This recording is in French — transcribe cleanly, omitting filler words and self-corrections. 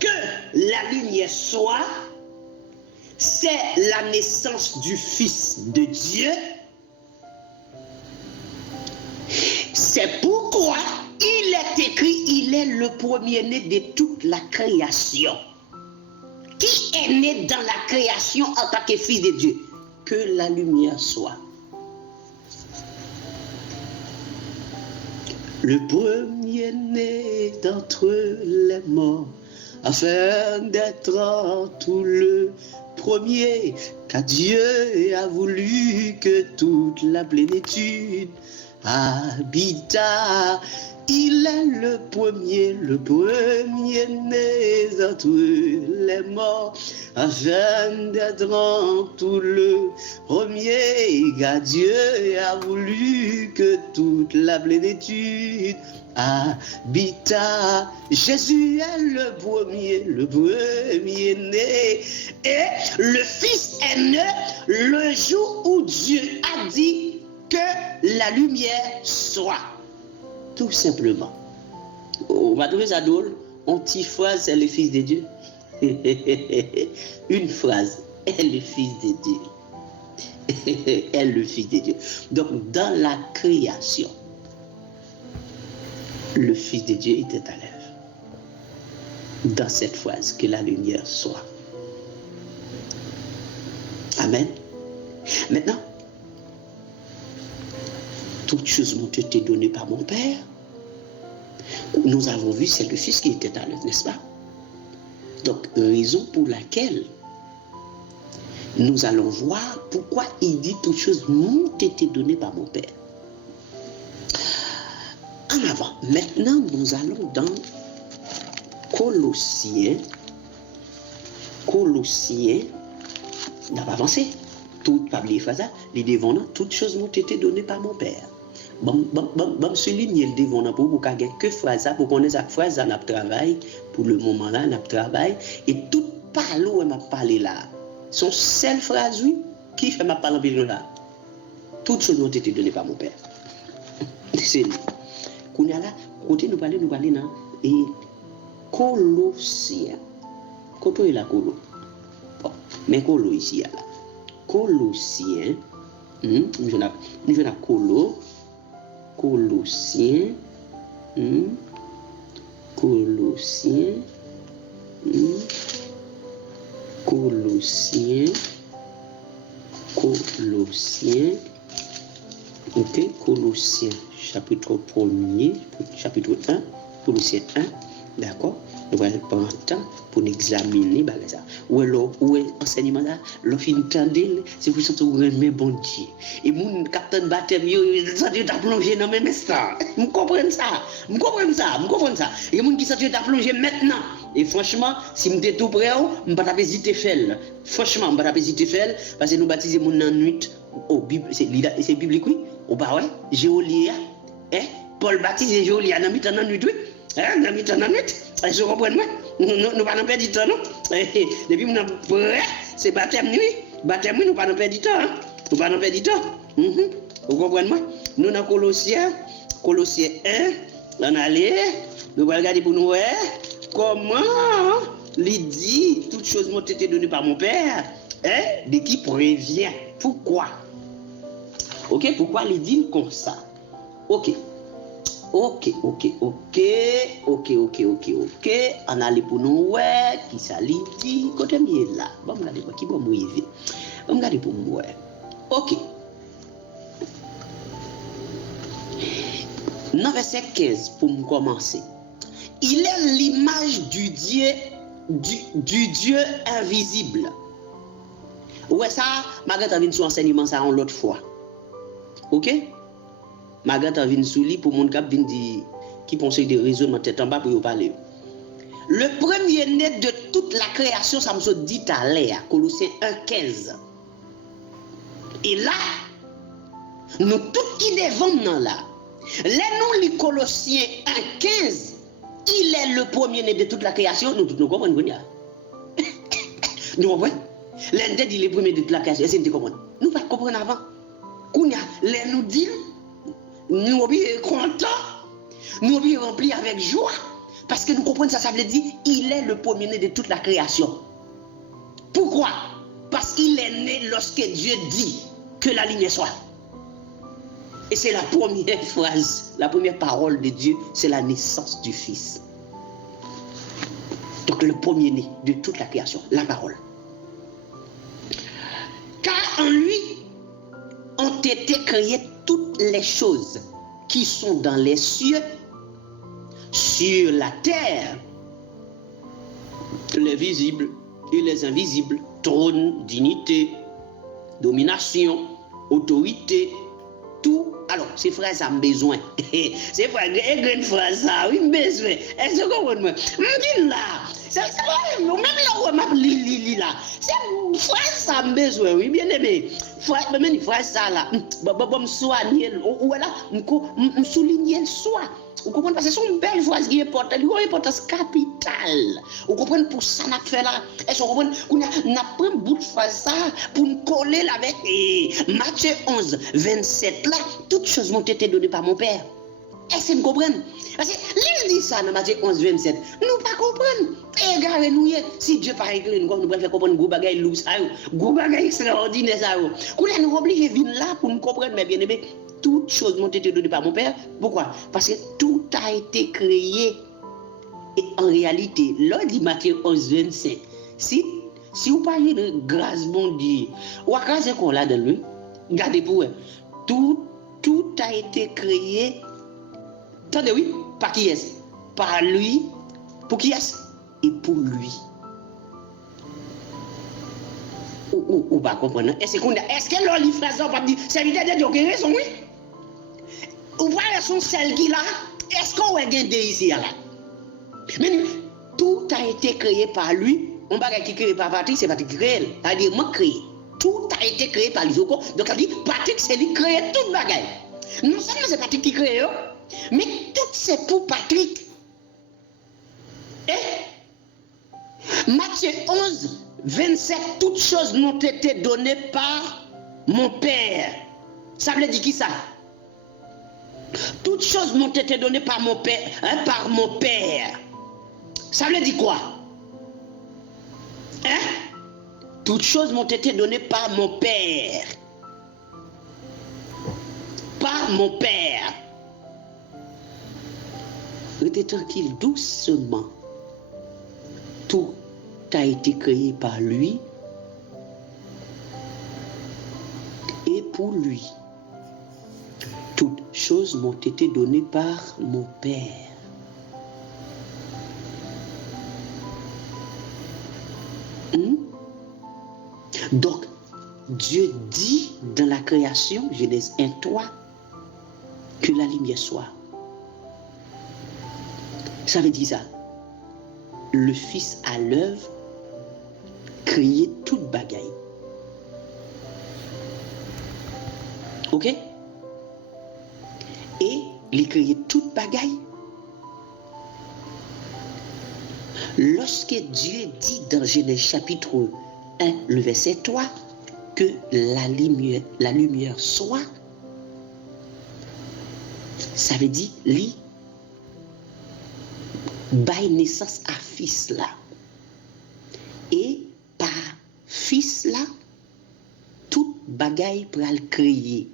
Que la lumière soit, c'est la naissance du Fils de Dieu. C'est pourquoi il est écrit, il est le premier-né de toute la création. Qui est né dans la création en tant que Fils de Dieu? Que la lumière soit. Le premier-né d'entre les morts, afin d'être en tout le premier, car Dieu a voulu que toute la plénitude habita. Il est le premier-né d'entre les morts, afin d'être en tout le premier, car Dieu a voulu que toute la plénitude habita. Jésus est le premier-né, et le Fils est né le jour où Dieu a dit que la lumière soit. Tout simplement. On va trouver ça drôle. Une petite phrase, c'est le Fils de Dieu. Une phrase, est le Fils de Dieu. Est le Fils de Dieu. Donc, dans la création, le Fils de Dieu était à l'œuvre. Dans cette phrase, que la lumière soit. Amen. Maintenant, toutes choses m'ont été données par mon Père. Nous avons vu, c'est le Fils qui était à l'œuvre, n'est-ce pas? Donc, raison pour laquelle nous allons voir pourquoi il dit toutes choses m'ont été données par mon Père. En avant, maintenant, nous allons dans Colossiens. Colossiens, on n'a pas avancé. Tout, pas oublier ça, les devants, toutes choses m'ont été données par mon Père. Bon, souligner le devant pour qu'on ait que phrase, pour qu'on ait cette phrase, on a travail, pour le moment là, on a travail, et tout parle où on m'a parlé là. Son seule phrase, oui, qui fait ma parole là. Toutes choses m'ont été données par mon Père. C'est lui. Qu'on a là, côté nous parler là, et Colossiens. Côté est la Colo. Bon, mais Colo ici, là. Colossiens, je n'ai Colo, Colossiens, Colossiens, Colossiens, Colossiens, ok, Colossiens, chapitre 1er, chapitre 1, Colossiens 1, d'accord. Nous allons prendre un temps pour examiner ça. Ou alors, où est l'enseignement là? L'offre intendée, c'est pour ça que vous aimez bon Dieu. Et mon capitaine baptême, ça Dieu t'a plongé dans mes ça. Vous comprenez ça? Vous comprenez ça? Vous comprenez ça? Et mon qui ça Dieu t'a plongé maintenant. Et franchement, si je suis tout prêt, je ne vais pas hésiter à faire. Franchement, je ne vais pas hésiter à faire parce que nous baptisons mon en nuit. C'est biblique, oui. Ou bah ouais, Géolia. Paul baptise Géolia dans mi-temps en nuit, oui. Dans mi-temps en nuit. Je comprends, moi. Nous ne pas perdre du temps, non? Depuis que nous sommes prêts, c'est baptême nuit. Baptême nuit, nous ne pas perdre du temps. Nous ne pas perdre du temps. Vous comprenez, moi? Nous dans Colossiens 1, on allait, nous allons regarder pour nous voir comment il dit toutes choses m'ont été données par mon Père, de qui prévient. Pourquoi? Ok, pourquoi il dit comme ça? Ok. On allait pour nous, ouais, qui ça lui dit, côté mieux là. Bon, regardez pour qui bon mouiller. Bon, regardez pour moi. Ok. Dans verset 15, pour me commencer. Il est l'image du Dieu invisible. Ouais, ça, Margaret a vu son enseignement ça en l'autre fois. Ok? Margaret a vu sous lui pour mon cap qui pense des raisonnements tête en bas pour parler. Le premier-né de toute la création, ça me dit à l'air, Colossiens 1,15. Et là, nous tous qui devons là, les noms les Colossiens 1,15, il est le premier-né de toute la création, nous tous nous comprenons. Nous comprenons. L'un dit le premier de toute la création, est-ce que nous comprenons? Nous ne comprenons pas avant. Kounya, les nous dit, nous sommes contents, nous sommes remplis avec joie, Parce que nous comprenons ça, ça veut dire il est le premier-né de toute la création. Pourquoi? Parce qu'il est né lorsque Dieu dit que la lumière soit. Et c'est la première phrase, la première parole de Dieu, c'est la naissance du Fils. Donc le premier-né de toute la création, la parole. Car en lui ont été créées toutes les choses qui sont dans les cieux, sur la terre, les visibles et les invisibles, trône, dignité, domination, autorité, tout. Alors, ces phrases ont besoin. C'est pas une phrase, ça, oui, besoin. Est-ce que vous comprenez? Je dis là, c'est même là où m'a li là. C'est une phrase, ça a besoin, oui, bien aimé. Même une phrase, ça là, bon, soigner, ou là, me souligner le soi. Vous comprenez? Parce que c'est une belle phrase qui est importante, elle a une importance capitale. Vous comprenez? Pour ça, on a fait là. Est-ce que vous comprenez? On a pris un bout de phrase ça pour nous coller là avec Matthieu 11, 27 là. Toutes choses m'ont été données par mon Père. Est-ce que vous comprenez? Parce que l'il dit ça dans Matthieu 11, 27. Nous pas comprendre. Et regardez-nous, si Dieu pas écrit, nous pouvons faire comprendre gros bagaille loup ça, gros bagaille extraordinaire ça. Qu'on nous oblige venir là pour nous comprendre, mais bien aimé. Toutes choses m'ont été données par mon Père. Pourquoi? Parce que tout a été créé. Et en réalité, lors du Matthieu 11, 25, si vous parlez de grâce, bon Dieu, ou à grâce qu'on l'a dans lui, regardez pour eux, tout a été créé. Attendez, oui, par qui est-ce? Par lui, pour qui est-ce? Et pour lui. Ou pas comprendre? Est-ce que l'on lit phrase, on va dire, c'est l'idée de Dieu qui a raison, oui? Ou pas raison celle qui là? Est-ce qu'on va gagner ici là? Mais tout a été créé par lui. On va qui créé par Patrick, c'est Patrick qui crée. C'est-à-dire, moi créé. Tout a été créé par lui. Donc, on dit, Patrick, c'est lui qui crée tout le bagage. Non seulement c'est Patrick qui crée, mais tout c'est pour Patrick. Et Matthieu 11, 27, toutes choses m'ont été données par mon Père. Ça veut dire qui ça? Toutes choses m'ont été données par mon Père, par mon Père. Ça veut dire quoi? Toutes choses m'ont été données par mon Père. Par mon Père. Restez tranquille, doucement. Tout a été créé par lui et pour lui. Toutes choses m'ont été données par mon Père. Donc, Dieu dit dans la création, Genèse 1:3, que la lumière soit. Ça veut dire ça. Le Fils à l'œuvre créait toute bagaille. Ok? Et il créait toute bagaille. Lorsque Dieu dit dans Genèse chapitre 1, le verset 3, que la lumière soit, ça veut dire lui bail naissance à fils là. Et par fils là, toute bagaille pour le créer.